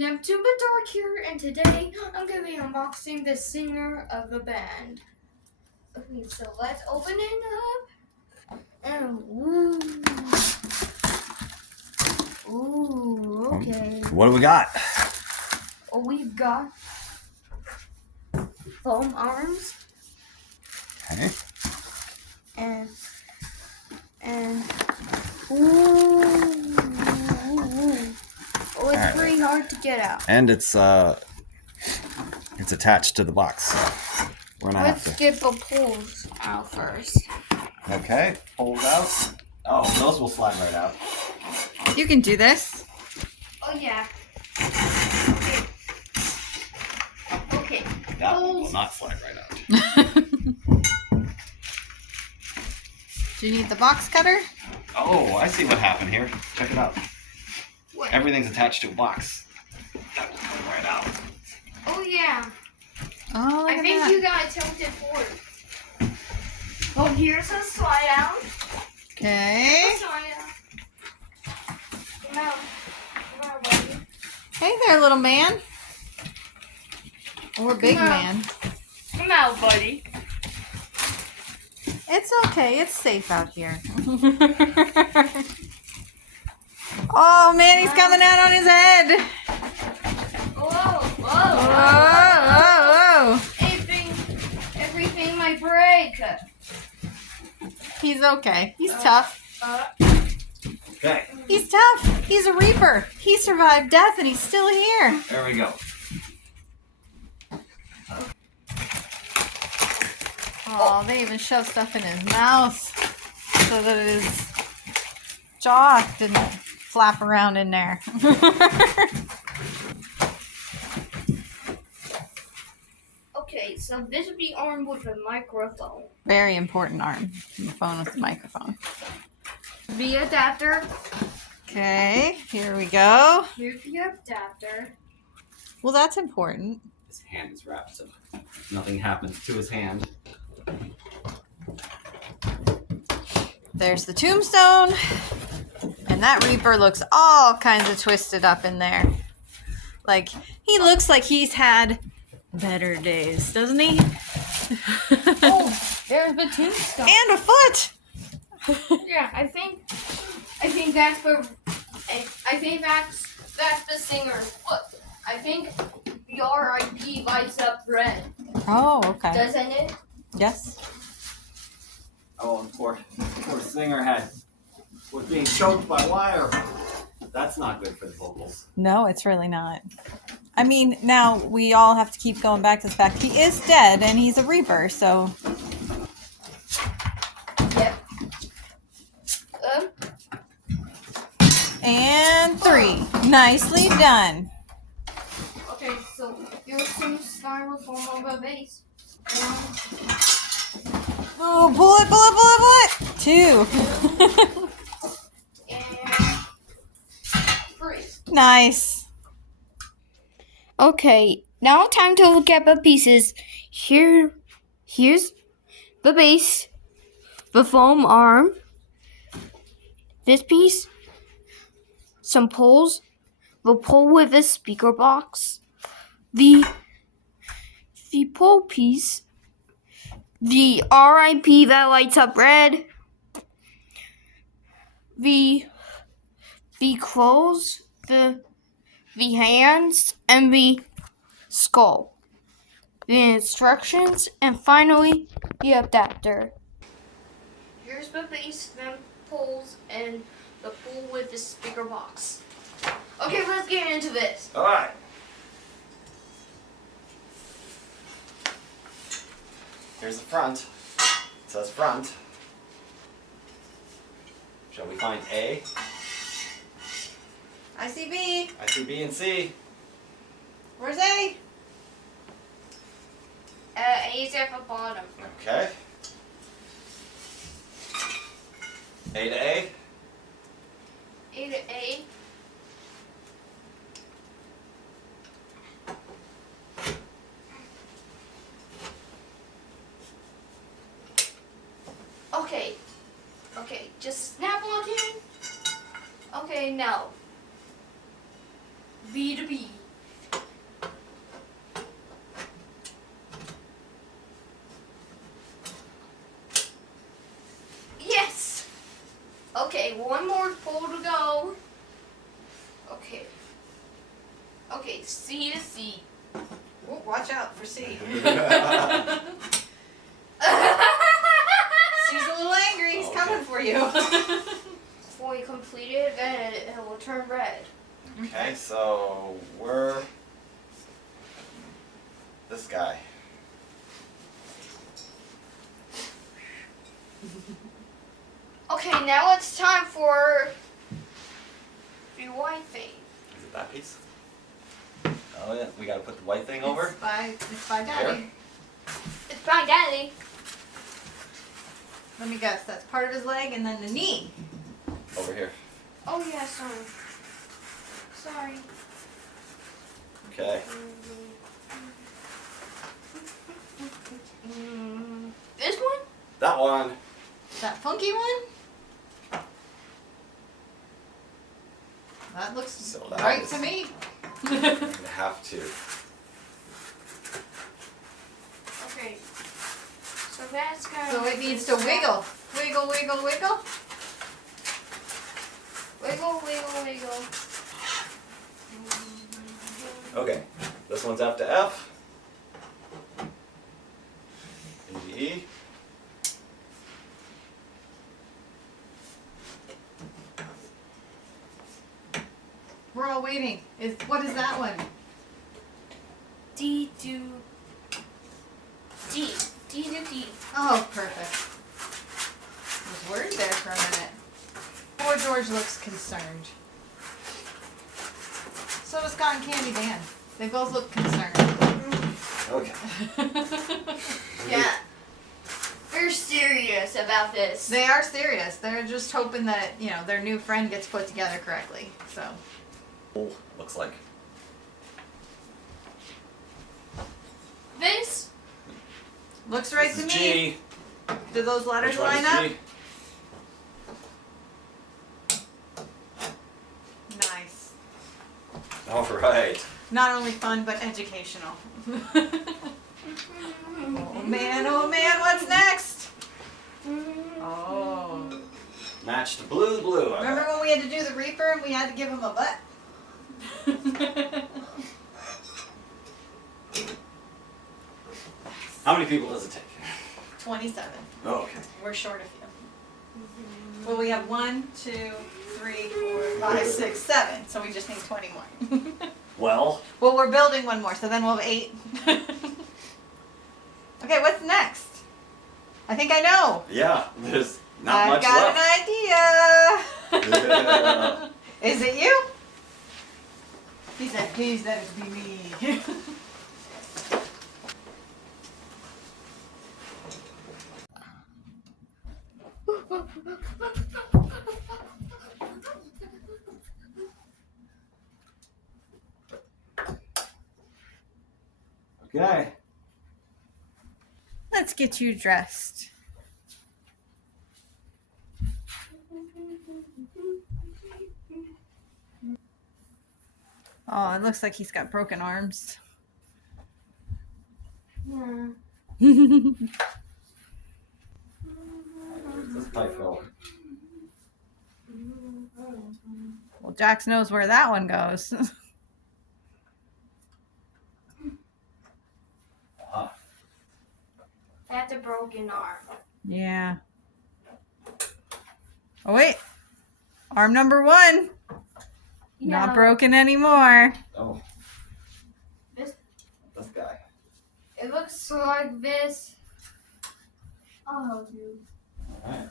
Neptune the Dark here, and today I'm going to be unboxing the singer of the band. Okay, so let's open it up. And ooh, okay. What do we got? Oh, we've got foam arms. Okay. And ooh. Oh, it's pretty hard to get out. And it's attached to the box. We're gonna Let's have to get the pulls out first. Okay, pull it out. Oh, those will slide right out. You can do this. Oh yeah. Okay. That one will not slide right out. Do you need the box cutter? Oh, I see what happened here. Check it out. What? Everything's attached to a box. That will come right out. Oh yeah. Oh, look I at think that. you got it tilted forward. Oh, here's a slide out. Okay. Slide out. Come out. Come out, buddy. Hey there, little man. Or big Come out. man. Come out, buddy. It's okay. It's safe out here. Oh, man, he's coming out on his head. Whoa, Whoa, whoa, whoa. Everything might break. He's okay. He's tough. Okay, He's tough. He's a reaper. He survived death and he's still here. there we go. Oh, they even shove stuff in his mouth so that his jaw didn't flap around in there. Okay, so this would be armed with a microphone. Very important arm. The phone with the microphone. The adapter. Okay, here we go. Here's the adapter. Well, that's important. His hand is wrapped so nothing happens to his hand. There's the tombstone. And that Reaper looks all kinds of twisted up in there. Like, he looks like he's had better days, doesn't he? Oh, there's the tombstone. And a foot! Yeah, I think that's the singer's foot. I think the R.I.P. lights up red, Oh, okay. doesn't it? Yes. Oh, and poor singer was being choked by wire. That's not good for the vocals. No, it's really not. I mean, now we all have to keep going back to the fact he is dead and he's a Reaper, so. Yep. And 3. Nicely done. Okay, so here's some styrofoam on the base. Oh, bullet. 2. And 3. Nice. Okay, now time to look at the pieces. Here's the base, the foam arm, this piece, some poles, the pole with a speaker box, the pole piece, the RIP that lights up red, the clothes, the hands, and the skull, the instructions, and finally the adapter. Here's the base, then poles, and the pole with the speaker box. Okay, let's get into this. All right. Here's the front. It says front. Shall we find A? I see B. I see B and C. Where's A? A's at the bottom. Okay. A to A. A to A. Okay, just snap locking. Okay, now B to B. Okay, one more pull to go. Okay. Okay, C to C. Ooh, watch out for C. She's a little angry. He's coming for you. When we complete it, then it will turn red. Okay, so we're this guy. Okay, now it's time for the white thing. Is it that piece? Oh yeah, we gotta put the white thing over. It's by Daddy. Here? It's by Daddy. Let me guess. That's part of his leg and then the knee. Over here. Oh yeah, sorry. Sorry. Okay. This one? That one. That funky one? That looks So that right is- to me. We're gonna have to. Okay. So that's gonna. So it needs to wiggle. Wiggle, wiggle, wiggle. Wiggle, wiggle, wiggle. Okay. This one's F to F. Into E. We're all waiting. What is that one? D to D. D to D. Oh, perfect. I was worried there for a minute. Poor George looks concerned. So does Cotton Candy Dan. They both look concerned. Okay. Yeah. They're serious about this. They are serious. They're just hoping that, their new friend gets put together correctly. So, Oh, looks like. This? looks right This to is me. G. Do those letters Which one is line up? G? Nice. All right. Not only fun, but educational. Oh man, what's next? Oh. Matched blue, blue. I Remember bet. when we had to do the Reaper and we had to give him a butt? How many people does it take? 27. Oh, okay. We're short of you. Well, we have 1, 2, 3, 4, 5, 6, 7. So we just need 20 more. Well, Well, we're building one more, so then we'll have 8. Okay, what's next? I think I know. yeah, there's not I've much got left. an idea. Yeah. Is it you? He said, please let it be me. Okay. Let's get you dressed. Oh, it looks like he's got broken arms. Yeah. There's this pipe go. Well, Jax knows where that one goes. Ah, That's a broken arm. Yeah. Oh, wait. Arm number 1. Not broken anymore. oh, This. this guy. It looks like this. Oh, dude. Alright.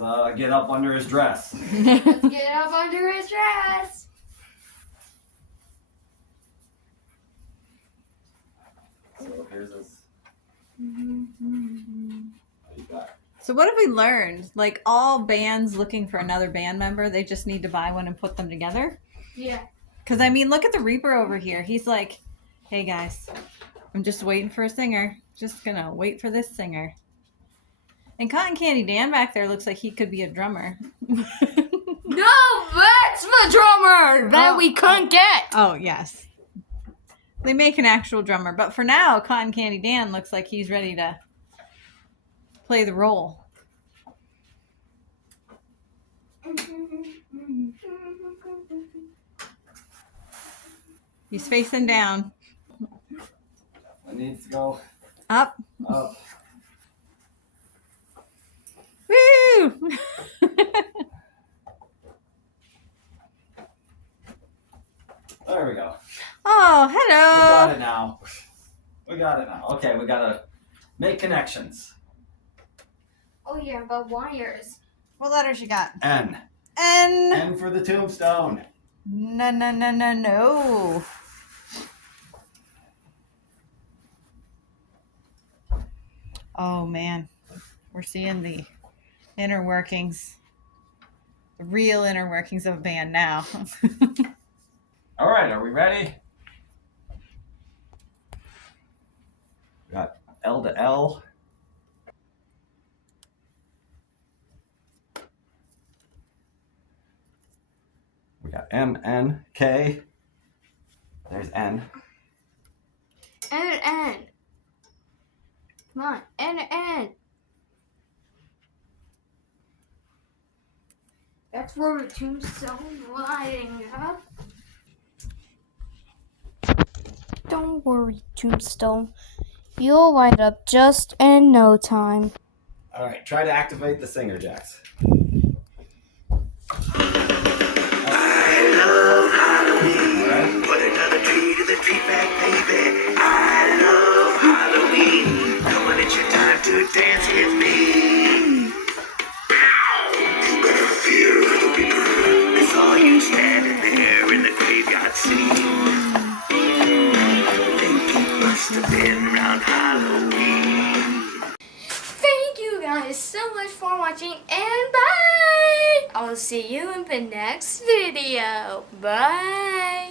Let's get up under his dress. Let's get up under his dress. So here's his. What do you got? So what have we learned? Like all bands looking for another band member, they just need to buy one and put them together? Yeah. Because, I mean, look at the Reaper over here. He's like, hey, guys, I'm just waiting for a singer. Just going to wait for this singer. And Cotton Candy Dan back there looks like he could be a drummer. No, that's the drummer that we couldn't get. Oh, yes. They make an actual drummer. But for now, Cotton Candy Dan looks like he's ready to play the role. He's facing down. It needs to go Up. up. Woo! There we go. Oh, We got hello. it now. We got it now. Okay, we gotta make connections. Oh yeah, but wires. What letters you got? N. N. N for the tombstone. No, no, no, no, no. Oh, man. We're seeing the inner workings, the real inner workings of a band now. All right, are we ready? We got L to L. We got M, N, K. There's N. N. Come on, N. That's where the tombstone lighting up. Don't worry, tombstone. You'll light up just in no time. All right, try to activate the singer jacks. I love Halloween. All right. Put another tree to the tree bag, baby. I love Halloween. Come on, it's your time to dance with me. You better fear the reaper. I saw you standing there in the graveyard scene. Think you must have been around Halloween. Thank you guys so much for watching, and bye! I'll see you in the next video. Bye!